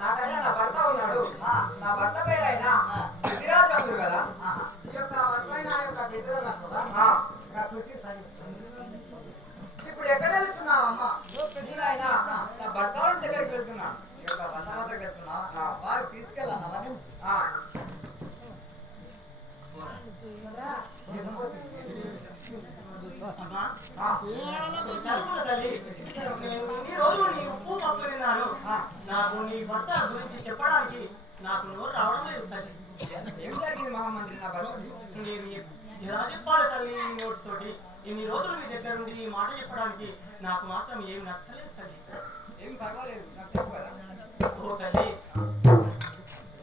నాకైనా నా భర్త ఉన్నాడు. నా భర్త పేరైనా విరాజు కదా. ఈ యొక్క భర్త అయినా యొక్క ఇప్పుడు ఎక్కడ వెళ్తున్నావమ్మా? నేనైనా నా భర్త వాళ్ళ దగ్గరికి వెళ్తున్నా. ఈ యొక్క భర్త దగ్గరికి వెళ్తున్నా. వారు తీసుకెళ్ళాను మరి. నాకు నీ భర్త గురించి చెప్పడానికి నాకు నోరు రావడం లేదు తల్లి. ఏం జరిగింది మహామంత్రి? నా భర్త నేను ఎలా చెప్పాలి తల్లి ఈ నోటి తోటి? ఇన్ని రోజులు మీ దగ్గర నుండి ఈ మాట చెప్పడానికి నాకు మాత్రం ఏం నచ్చలేదు తల్లి. ఏం పర్వాలేదు, నాకు చెప్పు కదా. ఓ తల్లి,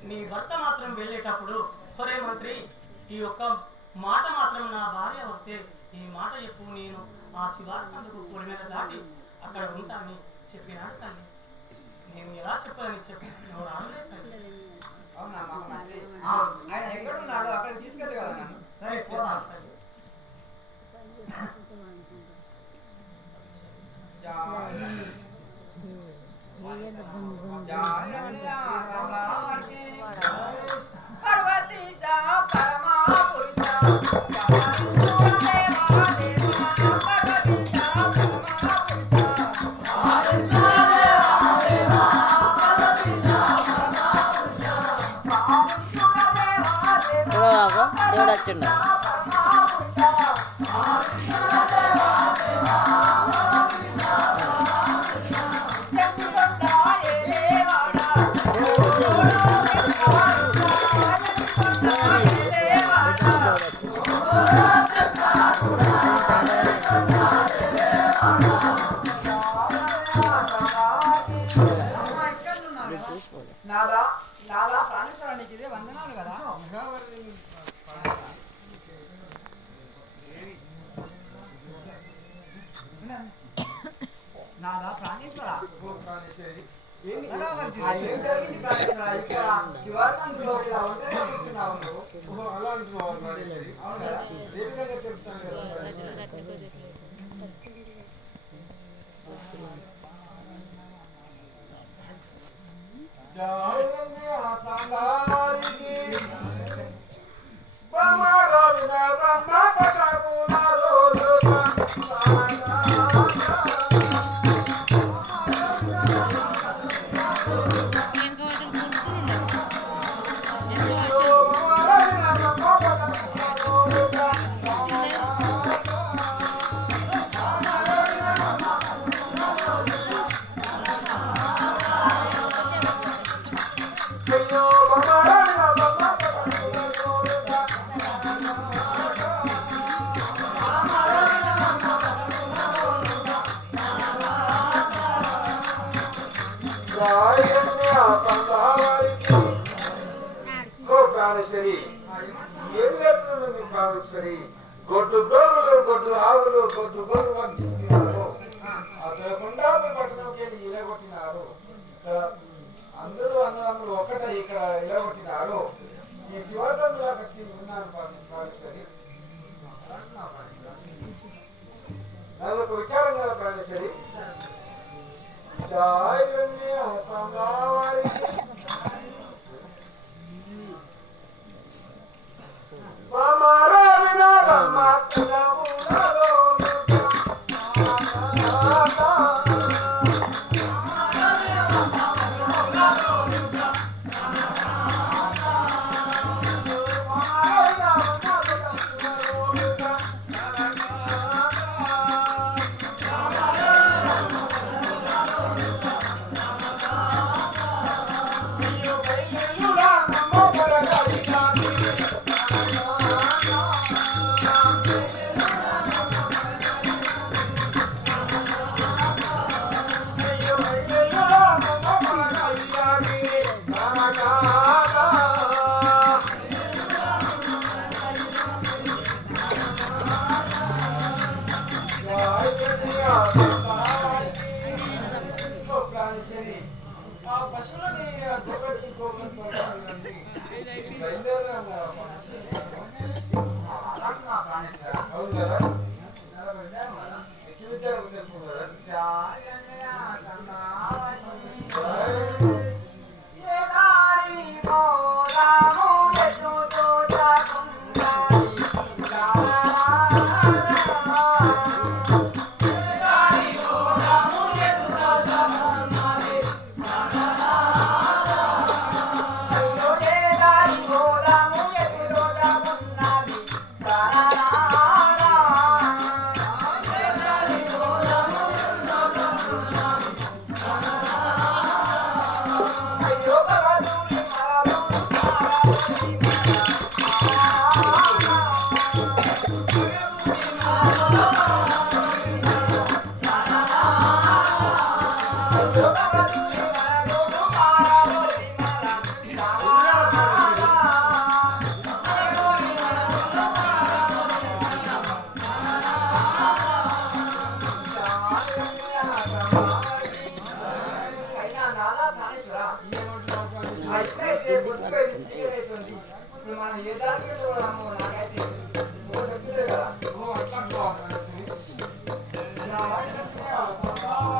నీ భర్త మాత్రం వెళ్ళేటప్పుడు ఒరే మంత్రి ఈ యొక్క మాట మాత్రం నా భార్య వస్తే ఈ మాట చెప్పు, నేను ఆ శివార్సందుకు పొడి మీద దాటి అక్కడ ఉంటానని చెప్పినాడు తల్లి. నేను ఎలా చెప్పాలని చెప్పి నువ్వు రాలేదు తల్లి. అవునా మహామంత్రి? ఆయన ఎక్కడున్నాడు? అక్కడ తీసుకెళ్ళి కదా నన్ను. సరే పోదాం తల్లి. దేవుడు వచ్చిండు. నాదా ప్రాణేశ్వరానికి ఇదే వందనాలు కదా. నాదా ప్రాణేశ్వర, ఏం జరిగింది ప్రాణేశ్వర? ఇక్కడ శివార్సంలో ఇలా ఒంటరిగా కూర్చున్నావు నువ్వు. అలా అంటున్నావు ప్రాణేశ్వరి? అవును కదా. ఏ విధంగా చెప్తాను కదా. గొడ్డు గోగులు, గొడ్డు ఆవులు, గొడ్డు గోలు వంటినారు. అదకుండా పట్టణంకి వెళ్ళి ఇలగొట్టినారు. అందరూ అన్నదమ్ములు ఒక్కటే ఇక్కడ ఇలగొట్టినారు. ఈ శివాసంలో కట్టి ఉన్నారు ప్రాణేశ్వరి. ఒక విచారం కదా ప్రాణేశ్వరి. అయితే పొద్దుపోయింది, చీకటైపోయింది. ఇప్పుడు మనం ఏ దానికి పోదామో నాకైతే ఓ చెప్తే కదా నువ్వు అట్లా అనుకోవాలి. నా మాట చెప్తే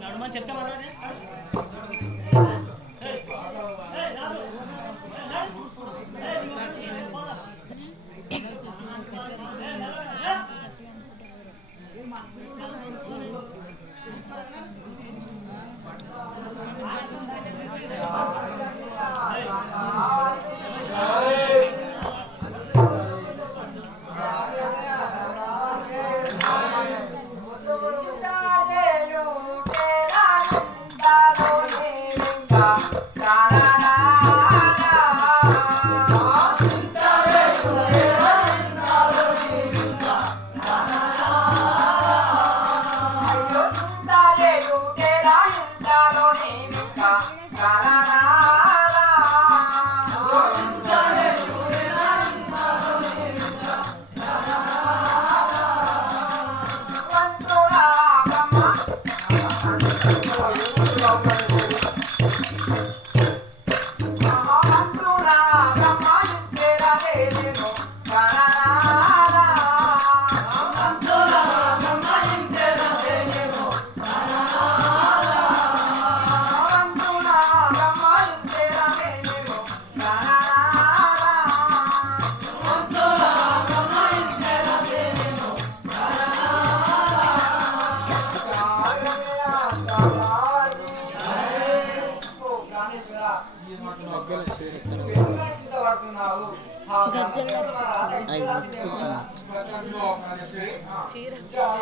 నడుమని చెప్తే మనది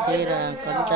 చీర కొంత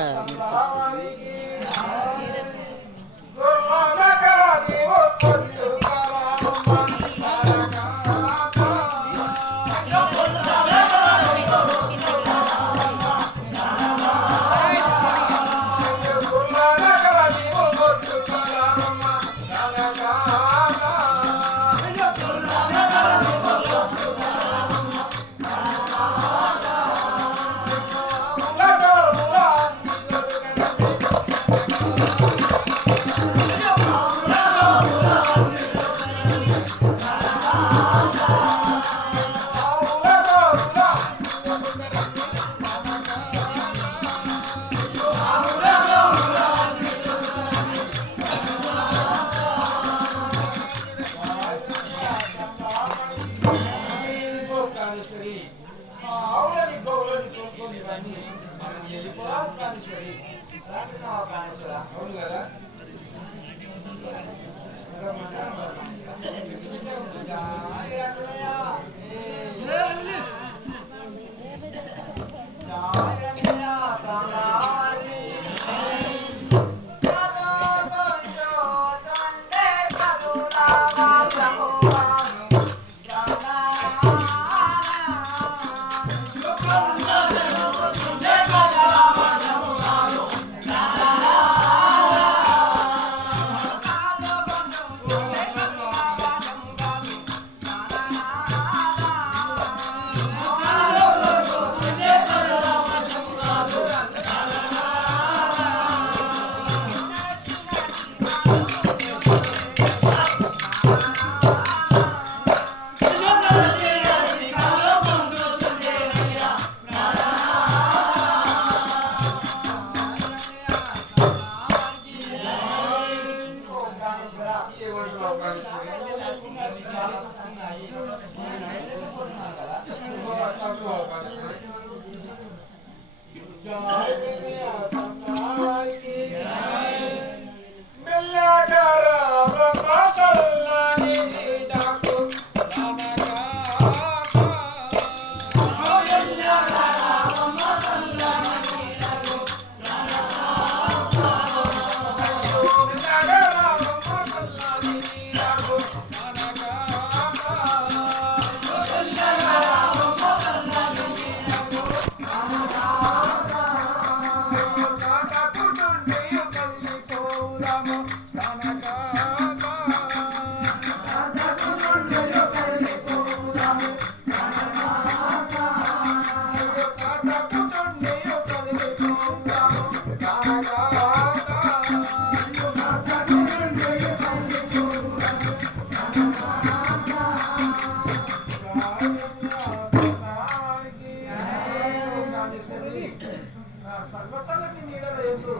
సర్వసలకి నీడలో ఎందు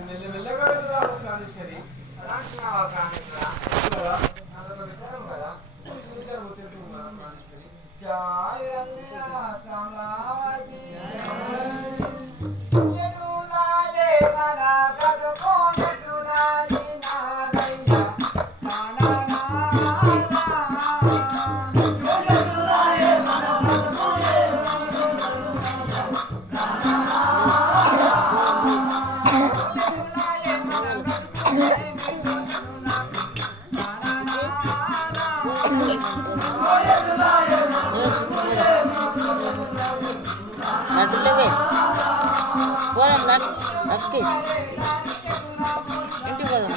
మెల్లమెల్లగా కాళేశ్వరి అలాంటి నా కాళేశ్వర విచారం కదా విచారం కాళేశ్వరి జాయన్య సమాధి ఎనులాలే మన గదుకోనటులాలి నారయ్య లడ్డులేవే పోదాం లడ్కి ఇంటికి పోదాం